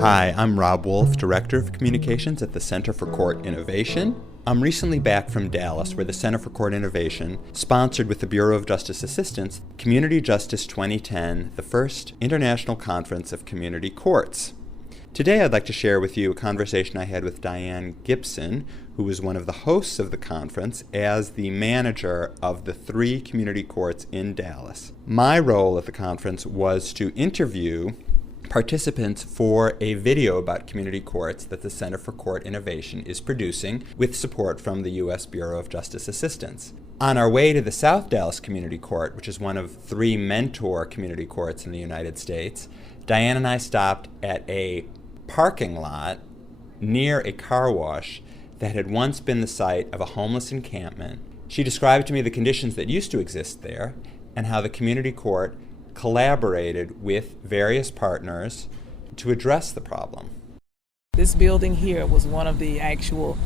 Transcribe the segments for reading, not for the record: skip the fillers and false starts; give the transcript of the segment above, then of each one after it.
Hi, I'm Rob Wolf, Director of Communications at the Center for Court Innovation. I'm recently back from Dallas, where the Center for Court Innovation sponsored with the Bureau of Justice Assistance Community Justice 2010, the first international conference of community courts. Today I'd like to share with you a conversation I had with Dianne Gibson, who was one of the hosts of the conference as the manager of the 3 community courts in Dallas. My role at the conference was to interview participants for a video about community courts that the Center for Court Innovation is producing with support from the U.S. Bureau of Justice Assistance. On our way to the South Dallas Community Court, which is one of 3 mentor community courts in the United States, Dianne and I stopped at a parking lot near a car wash that had once been the site of a homeless encampment. She described to me the conditions that used to exist there and how the community court collaborated with various partners to address the problem. This building here was one of the actual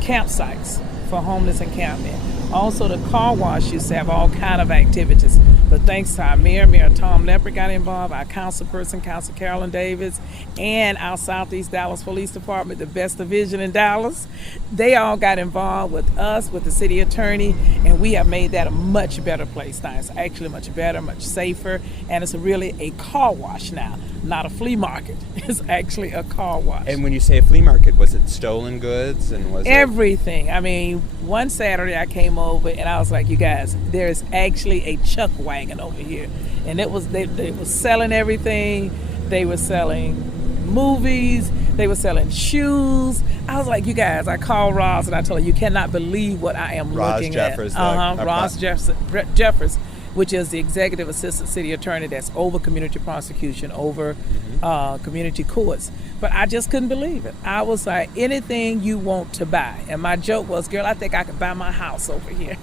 campsites for homeless encampment. Also, the car wash used to have all kind of activities, but thanks to our Mayor Tom Leppert got involved, our councilperson, Council Carolyn Davis, and our Southeast Dallas Police Department, the best division in Dallas. They all got involved with us, with the city attorney, and we have made that a much better place now. It's actually much better, much safer, and it's really a car wash now, not a flea market. It's actually a car wash. And when you say a flea market, was it stolen goods and was everything? I mean, one Saturday I came over and I was like, you guys, there's actually a chuck wagon over here, and it was they were selling everything. They were selling movies, they were selling shoes. I was like, you guys, I called Ross and I told her, you cannot believe what I am looking at. Ross Jeffers, which is the executive assistant city attorney that's over community prosecution, over community courts. But I just couldn't believe it. I was like, anything you want to buy. And my joke was, girl, I think I could buy my house over here.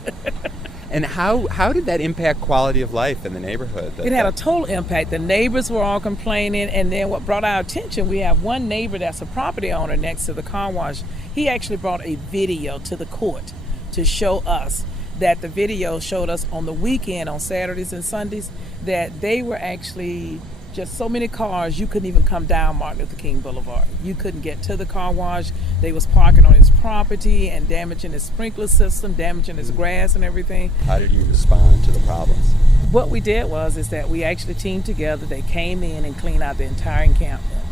And how did that impact quality of life in the neighborhood? It had a total impact. The neighbors were all complaining, and then what brought our attention, we have one neighbor that's a property owner next to the car wash. He actually brought a video to the court to show us that the video showed us on the weekend, on Saturdays and Sundays, that they were actually just so many cars, you couldn't even come down Martin Luther King Boulevard. You couldn't get to the car wash. They was parking on his property and damaging his sprinkler system, damaging his grass and everything. How did you respond to the problems? What we did is that we actually teamed together. They came in and cleaned out the entire encampment.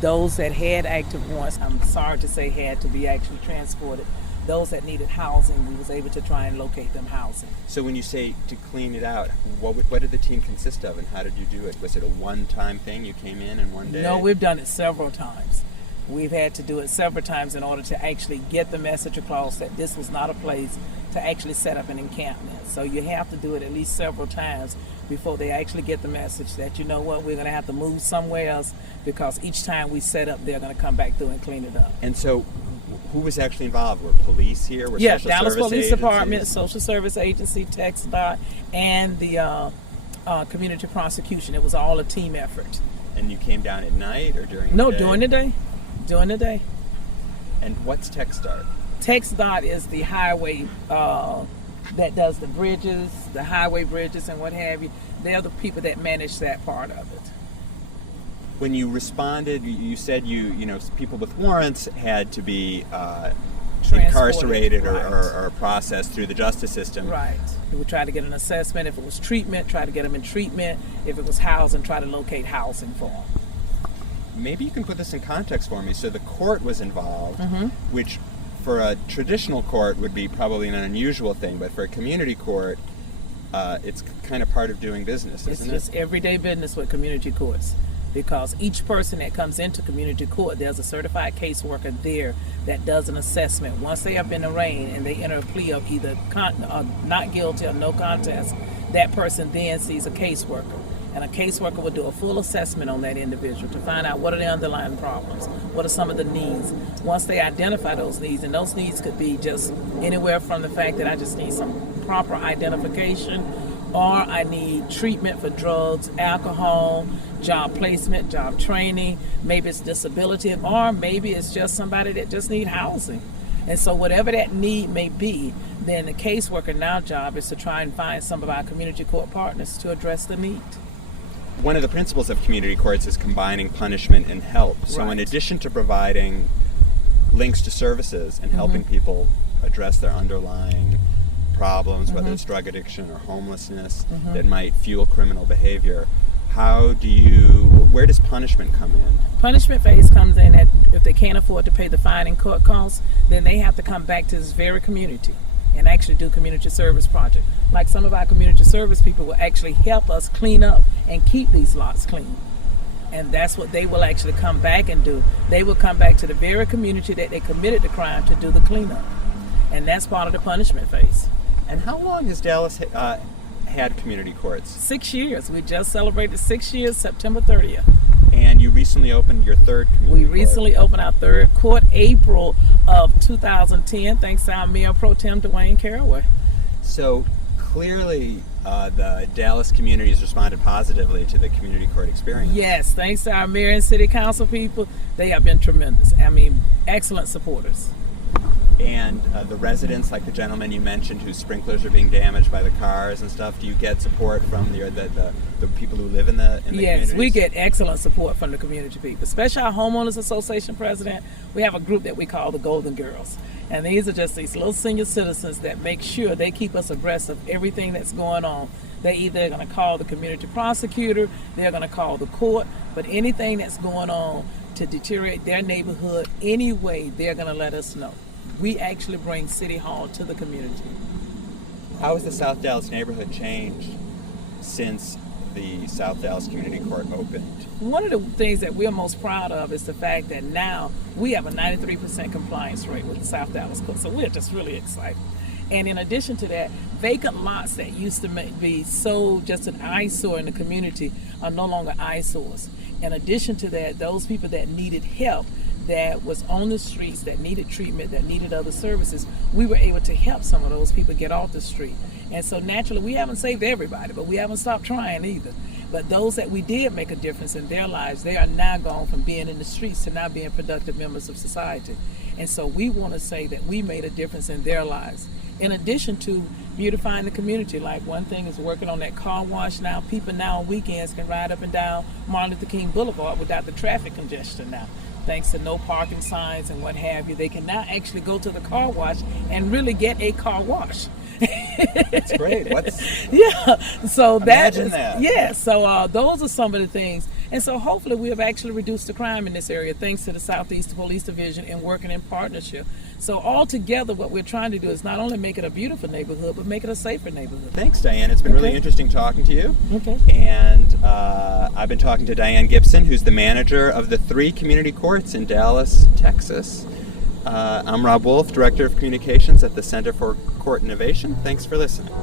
Those that had active warrants, I'm sorry to say, had to be actually transported. Those that needed housing, we was able to try and locate them housing. So when you say to clean it out, what did the team consist of and how did you do it? Was it a one-time thing? You came in one day? No, we've done it several times. We've had to do it several times in order to actually get the message across that this was not a place to actually set up an encampment. So you have to do it at least several times before they actually get the message that, you know what, we're going to have to move somewhere else, because each time we set up, they're going to come back through and clean it up. And so who was actually involved? Were police here? Were yes, social Dallas service Police agencies? Department, Social Service Agency, TxDOT, and the community prosecution. It was all a team effort. And you came down at night or during the day? No, during the day. During the day. And what's TxDOT? TxDOT is the highway that does the bridges, the highway bridges and what have you. They're the people that manage that part of it. When you responded, you said people with warrants had to be incarcerated or processed through the justice system. Right. We would try to get an assessment. If it was treatment, try to get them in treatment. If it was housing, try to locate housing for them. Maybe you can put this in context for me. So the court was involved, which for a traditional court would be probably an unusual thing, but for a community court, it's kind of part of doing business, isn't it? It's just everyday business with community courts. Because each person that comes into community court, there's a certified caseworker there that does an assessment. Once they have been arraigned and they enter a plea of either not guilty or no contest, that person then sees a caseworker. And a caseworker will do a full assessment on that individual to find out what are the underlying problems, what are some of the needs. Once they identify those needs, and those needs could be just anywhere from the fact that I just need some proper identification, or I need treatment for drugs, alcohol, job placement, job training, maybe it's disability, or maybe it's just somebody that just need housing. And so whatever that need may be, then the caseworker now job is to try and find some of our community court partners to address the need. one of the principles of community courts is combining punishment and help. So in Right. addition to providing links to services and helping people address their underlying problems, whether it's drug addiction or homelessness that might fuel criminal behavior, where does punishment come in? Punishment phase comes in at if they can't afford to pay the fine and court costs, then they have to come back to this very community and actually do community service project. Like some of our community service people will actually help us clean up and keep these lots clean. And that's what they will actually come back and do. They will come back to the very community that they committed the crime to do the cleanup. And that's part of the punishment phase. And how long has Dallas had community courts? 6 years. We just celebrated 6 years, September 30th. And you recently opened your third community We recently opened our third court, April of 2010, thanks to our Mayor Pro Tem, Dianne Gibson. So clearly the Dallas community has responded positively to the community court experience. Yes, thanks to our mayor and city council people, they have been tremendous. I mean, excellent supporters. And the residents, like the gentleman you mentioned whose sprinklers are being damaged by the cars and stuff, do you get support from the people who live in the Yes, communities? we get excellent support from the community people, especially our homeowners association president. We have a group that we call the Golden Girls, and these are just these little senior citizens that make sure they keep us abreast of everything that's going on. They either going to call the community prosecutor, they're going to call the court, but anything that's going on to deteriorate their neighborhood anyway, they're going to let us know. We actually bring City Hall to the community. How has the South Dallas neighborhood changed since the South Dallas Community Court opened? One of the things that we're most proud of is the fact that now we have a 93% compliance rate with the South Dallas Court. So we're just really excited. And in addition to that, vacant lots that used to be so just an eyesore in the community are no longer eyesores. In addition to that, those people that needed help, that was on the streets, that needed treatment, that needed other services, we were able to help some of those people get off the street. And so naturally, we haven't saved everybody, but we haven't stopped trying either. But those that we did make a difference in their lives, they are now gone from being in the streets to now being productive members of society. And so we want to say that we made a difference in their lives. In addition to beautifying the community, like one thing is working on that car wash now. People now on weekends can ride up and down Martin Luther King Boulevard without the traffic congestion now. Thanks to no parking signs and what have you, they can now actually go to the car wash and really get a car wash. That's great. Yeah. So Imagine that. Yeah. So those are some of the things, and so hopefully we have actually reduced the crime in this area thanks to the Southeast Police Division and working in partnership. So all together, what we're trying to do is not only make it a beautiful neighborhood, but make it a safer neighborhood. Thanks, Dianne. It's been really interesting talking to you. Okay. And I've been talking to Dianne Gibson, who's the manager of the 3 community courts in Dallas, Texas. I'm Rob Wolf, Director of Communications at the Center for Court Innovation. Thanks for listening.